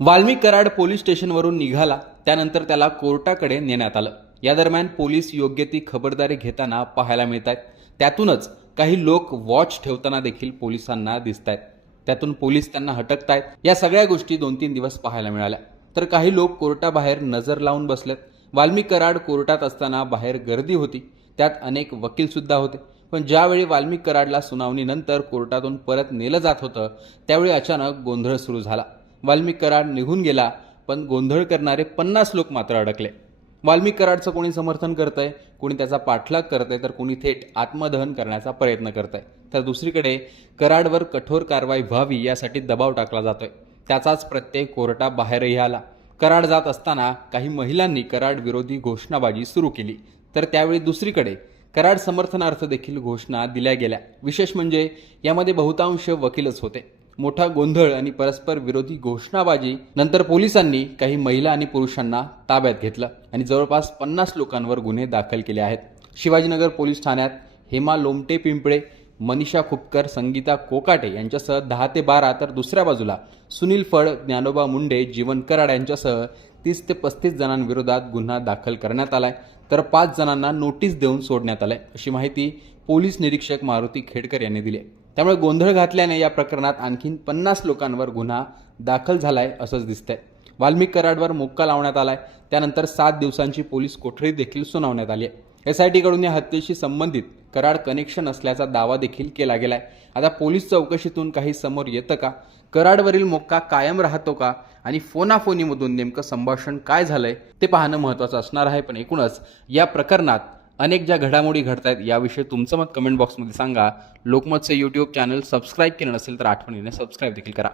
Valmik Karad police स्टेशनवरून निघाला. त्यानंतर त्याला कोर्टाकडे नेण्यात आलं. या दरम्यान पोलीस योग्य ती खबरदारी घेताना पाहायला मिळत आहेत त्यातूनच काही लोक वॉच ठेवताना देखील पोलिसांना दिसत आहेत त्यातून पोलीस त्यांना हटकतायत. या सगळ्या गोष्टी दोन तीन दिवस पाहायला मिळाल्या. तर काही लोक कोर्टाबाहेर नजर लावून बसलेत. वाल्मी कराड कोर्टात असताना बाहेर गर्दी होती. त्यात अनेक वकील सुद्धा होते. पण ज्यावेळी वाल्मी कराडला सुनावणीनंतर कोर्टातून परत नेलं जात होतं त्यावेळी अचानक गोंधळ सुरू झाला. वाल्मिक कराड निघून गेला पण गोंधळ करणारे पन्नास लोक मात्र अडकले. वाल्मिक कराडचं कोणी समर्थन करतंय कोणी त्याचा पाठलाग करत आहे तर कोणी थेट आत्मदहन करण्याचा प्रयत्न करतंय. तर दुसरीकडे कराडवर कठोर कारवाई व्हावी यासाठी दबाव टाकला जातोय. त्याचाच प्रत्यय कोर्टाबाहेरही आला. कराड जात असताना काही महिलांनी कराड विरोधी घोषणाबाजी सुरू केली. तर त्यावेळी दुसरीकडे कराड समर्थनार्थ देखील घोषणा दिल्या गेल्या. विशेष म्हणजे यामध्ये बहुतांश वकीलच होते. मोठा गोंधळ आणि परस्पर विरोधी घोषणाबाजी नंतर पोलिसांनी काही महिला आणि पुरुषांना ताब्यात घेतलं आणि जवळपास पन्नास लोकांवर गुन्हे दाखल केले आहेत. शिवाजीनगर पोलीस ठाण्यात हेमा लोमटे पिंपळे मनीषा खुपकर संगीता कोकाटे यांच्यासह दहा ते बारा तर दुसऱ्या बाजूला सुनील फळ ज्ञानोबा मुंडे जीवन कराड यांच्यासह तीस ते पस्तीस जणांविरोधात गुन्हा दाखल करण्यात आलाय. तर पाच जणांना नोटीस देऊन सोडण्यात आलाय. अशी माहिती पोलीस निरीक्षक मारुती खेडकर यांनी दिली आहे. त्यामुळे गोंधळ घातल्याने या प्रकरणात आणखीन पन्नास लोकांवर गुन्हा दाखल झालाय असंच दिसतंय. वाल्मिक कराडवर मोक्का लावण्यात आलाय. त्यानंतर सात दिवसांची पोलीस कोठडी देखील सुनावण्यात आली आहे. एस आय टीकडून या हत्येशी संबंधित कराड कनेक्शन असल्याचा दावा देखील केला गेलाय. आता पोलीस चौकशीतून काही समोर येतं का? कराडवरील मोक्का कायम राहतो का? आणि फोनाफोनीमधून नेमकं संभाषण काय झालंय? ते पाहणं महत्त्वाचं असणार आहे पण एकूणच या प्रकरणात अनेक ज्या घडामोडी घडत आहेत याविषयी तुमचं मत कमेंट बॉक्समध्ये सांगा. लोकमतचे यूट्यूब चॅनल सबस्क्राईब केलं नसेल तर आठवणीने सबस्क्राईब देखील करा.